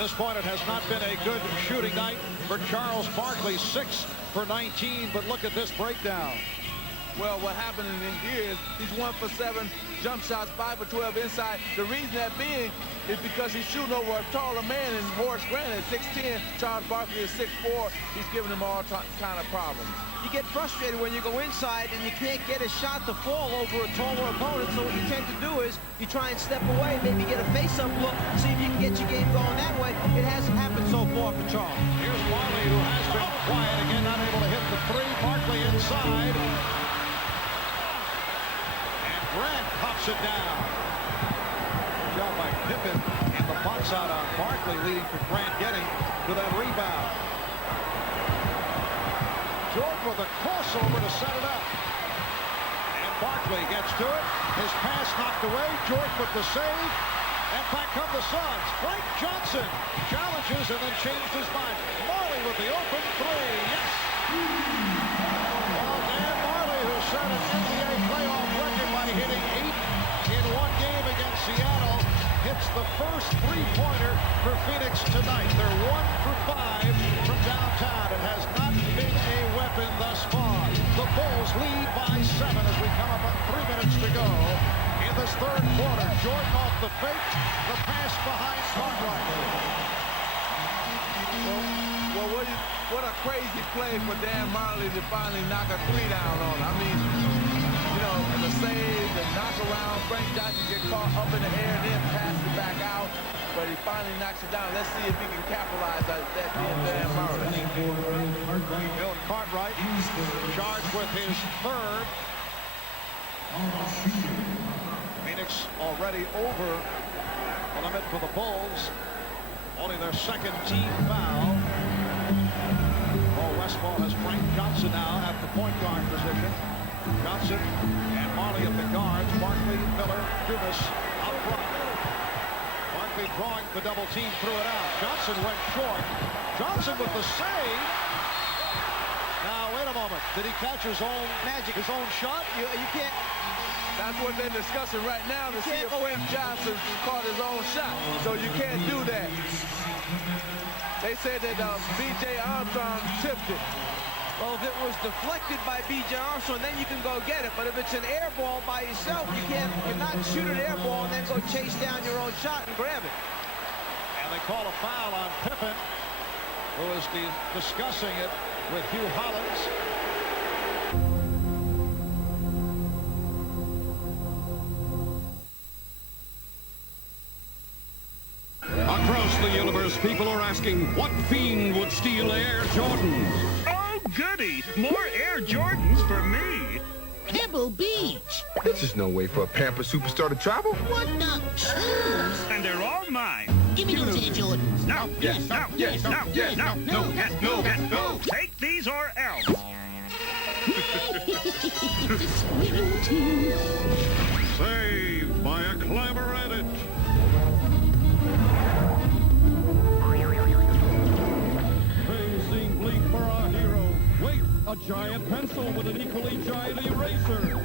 this point, it has not been a good shooting night for Charles Barkley. 6 for 19, but look at this breakdown. Well, what happened in here is he's 1 for 7 jump shots, 5 for 12 inside. The reason that being is because he's shooting over a taller man in Horace Grant at 6'10". Charles Barkley is 6'4". He's giving him all kind of problems. You get frustrated when you go inside and you can't get a shot to fall over a taller opponent. So what you tend to do is you try and step away, maybe get a face-up look, see if you can get your game going that way. It hasn't happened so far for Charles. Here's Marley, who has been quiet again, not able to hit the three. Barkley inside. And Grant pops it down. Good job by Pippen, and the box out on Barkley, leading to Grant getting to that rebound. Jordan with a crossover to set it up. And Barkley gets to it. His pass knocked away. Jordan with the save. And back come the Suns. Frank Johnson challenges and then changed his mind. Marley with the open three. Yes! Well, Dan Marley, who set an NBA playoff record by hitting 8 in one game against Seattle, hits the first three-pointer for Phoenix tonight. They're 1 for 5 from downtown. It has not been a weapon thus far. The Bulls lead by 7 as we come up on 3 minutes to go in this third quarter. Jordan off the fake, the pass behind Cartwright. Well, what a crazy play for Dan Marley to finally knock a three down on. I mean, you know, the save, the knock around, Frank Johnson get caught up in the air and then pass it back out. But he finally knocks it down. Let's see if he can capitalize on that being Dan Marley. Bill Cartwright charged with his third. Phoenix already over the limit for the Bulls. Only their second team foul. Westphal has Frank Johnson now at the point guard position. Johnson and Marley at the guards. Barkley, Miller, Dumas up front. Barkley drawing the double team, threw it out. Johnson went short. Johnson with the save. Now, wait a moment. Did he catch his own magic, his own shot? You can't. That's what they're discussing right now to see if Frank Johnson caught his own shot. So you can't do that. They said that B.J. Armstrong tipped it. Well, if it was deflected by B.J. Armstrong, then you can go get it. But if it's an air ball by yourself, you cannot shoot an air ball and then go chase down your own shot and grab it. And they call a foul on Pippen, who is discussing it with Hugh Hollins. Across the universe, people are asking, what fiend would steal Air Jordans? Oh, goody! More Air Jordans for me! Pebble Beach! This is no way for a Pamper superstar to travel. What the shoes? And they're all mine! Give me those Air Jordans. No, Yes, no, yes, no, no, yes, no, no, no, yes, no, yes, no. Take these or else! The squirrel teeth. Saved by a clever edit. Things seem bleak for our hero. Wait, a giant pencil with an equally giant eraser.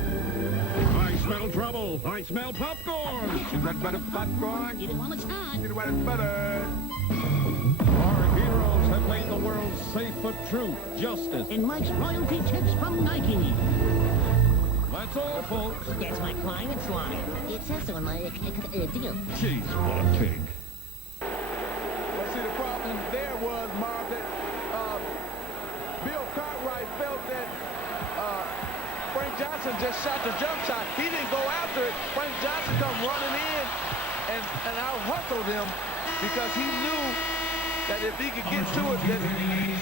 I smell trouble. I smell popcorn. You got better popcorn? Give it one more time. Get it better. Our heroes have made the world safe for truth, justice. And Mike's royalty tips from Nike. That's all, folks. That's my client's line. It says so in my deal. Jeez, what a pig. Well, see, the problem there was, Marv, that Bill Cartwright felt that Frank Johnson just shot the jump shot. He didn't go after it. Frank Johnson come running in and out-hustled him because he knew that if he could get to it, that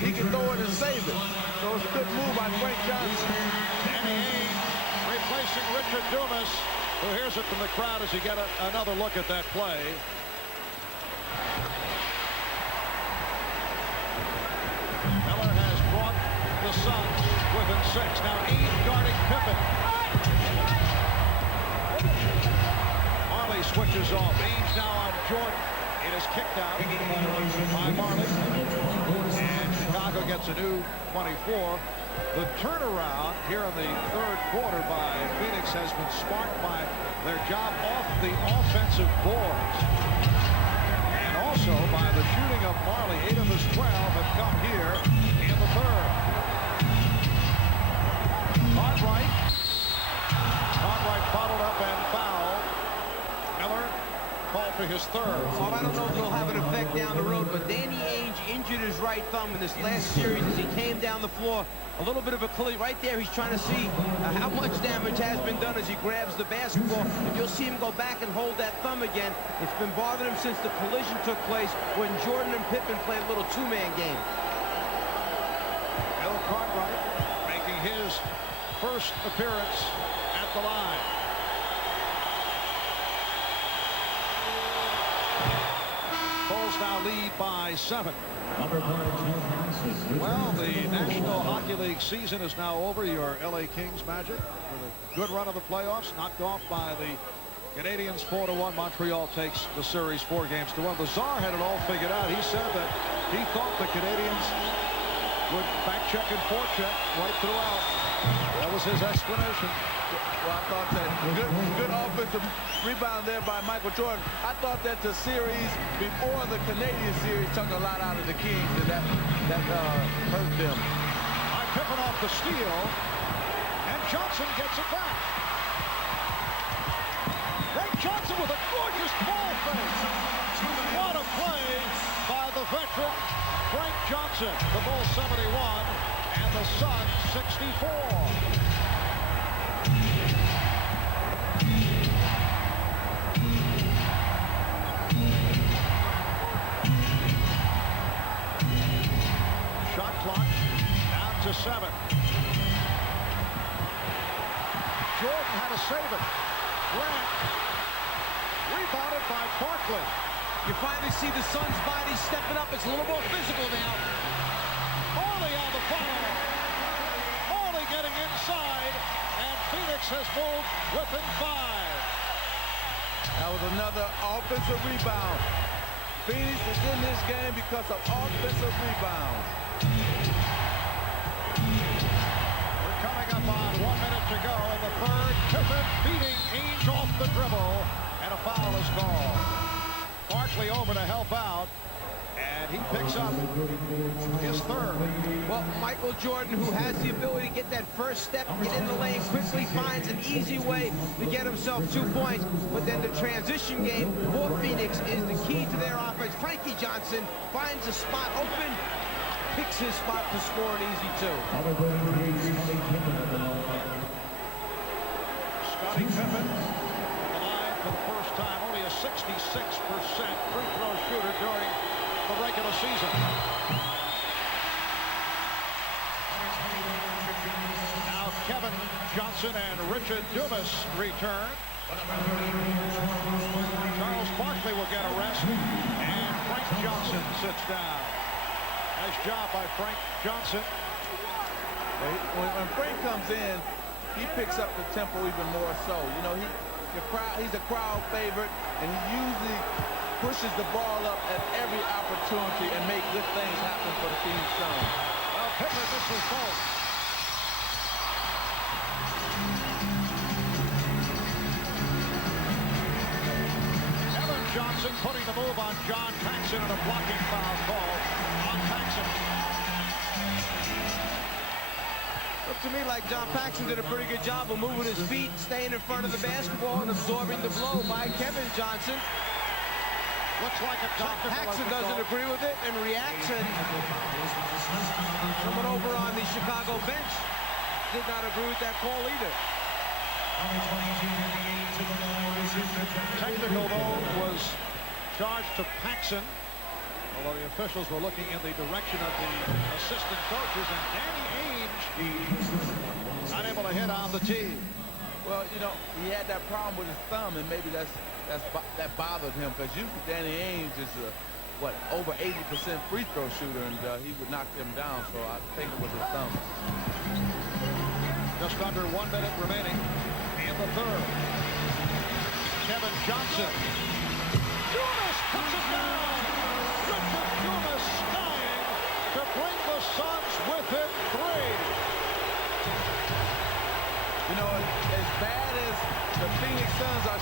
he could throw it and save it. So it's a good move by Frank Johnson. Danny Ainge replacing Richard Dumas, who hears it from the crowd as you get another look at that play. Miller has brought the Suns within 6. Now Ainge guarding Pippen. Marley switches off. Ainge now on Jordan. It is kicked out by Marley. And Chicago gets a new 24. The turnaround here in the third quarter by Phoenix has been sparked by their job off the offensive boards. And also also by the shooting of Marley. 8 of his 12 have come here in the third. Cartwright followed up and fouled. Miller called for his third. Well, I don't know if it'll have an effect down the road, but Danny Ainge injured his right thumb in this last series as he came down the floor. A little bit of a collision right there. He's trying to see how much damage has been done as he grabs the basketball. And you'll see him go back and hold that thumb again. It's been bothering him since the collision took place when Jordan and Pippen played a little two-man game. Bill Cartwright making his first appearance at the line. Bulls now lead by 7. Well, the National Hockey League season is now over. Your LA Kings Magic with a good run of the playoffs, knocked off by the Canadiens 4-1. Montreal takes the series 4-1. Lazar had it all figured out. He said that he thought the Canadiens would back check and forecheck right throughout. That was his explanation. Well, I thought that good offensive rebound there by Michael Jordan. I thought that the series before the Canadian series took a lot out of the Kings, and that hurt them. By Pippen off the steal, and Johnson gets it back. Frank Johnson with a gorgeous ball fake. What a play by the veteran Frank Johnson. The Bulls 71 and the Suns 64. Shot clock down to 7. Jordan had to save it. Grant rebounded by Barkley. You finally see the Suns' body stepping up. It's a little more physical now. Morley on the follow. Morley getting inside, and Phoenix has moved within 5. That was another offensive rebound. Phoenix is in this game because of offensive rebounds. We're coming up on 1 minute to go in the third. Pippen beating Ainge off the dribble, and a foul is called. Barkley over to help out, and he picks up his third. Well, Michael Jordan, who has the ability to get that first step, get in the lane, quickly finds an easy way to get himself 2 points. But then the transition game for Phoenix is the key to their offense. Frankie Johnson finds a spot open, picks his spot to score an easy 2. Scottie Pippen alive for the first time, only a 66% free throw shooter during the regular season. Now Kevin Johnson and Richard Dumas return. Charles Barkley will get a rest, and Frank Johnson sits down. Nice job by Frank Johnson. When Frank comes in, he picks up the tempo even more so. You know, he's a crowd favorite, and he usually pushes the ball up at every opportunity and make good things happen for the Phoenix Suns. Well, Pippen misses both. Kevin Johnson putting the move on John Paxson and a blocking foul call on Paxson. Looked to me like John Paxson did a pretty good job of moving his feet, staying in front of the basketball, and absorbing the blow by Kevin Johnson. Looks like a Paxson doesn't agree with it and reacts, and someone over on the Chicago bench did not agree with that call either. Technical though was charged to Paxson, although the officials were looking in the direction of the assistant coaches, and Danny Ainge not able to hit on the tee. Well, you know, he had that problem with his thumb, and maybe that bothered him, because usually Danny Ainge is over 80% free throw shooter, and he would knock him down, so I think it was his thumb. Just under 1 minute remaining in the third. Kevin Johnson. Dumas puts it down. Richard Dumas skying to bring the Suns within 3. You know, as bad as the Phoenix Suns are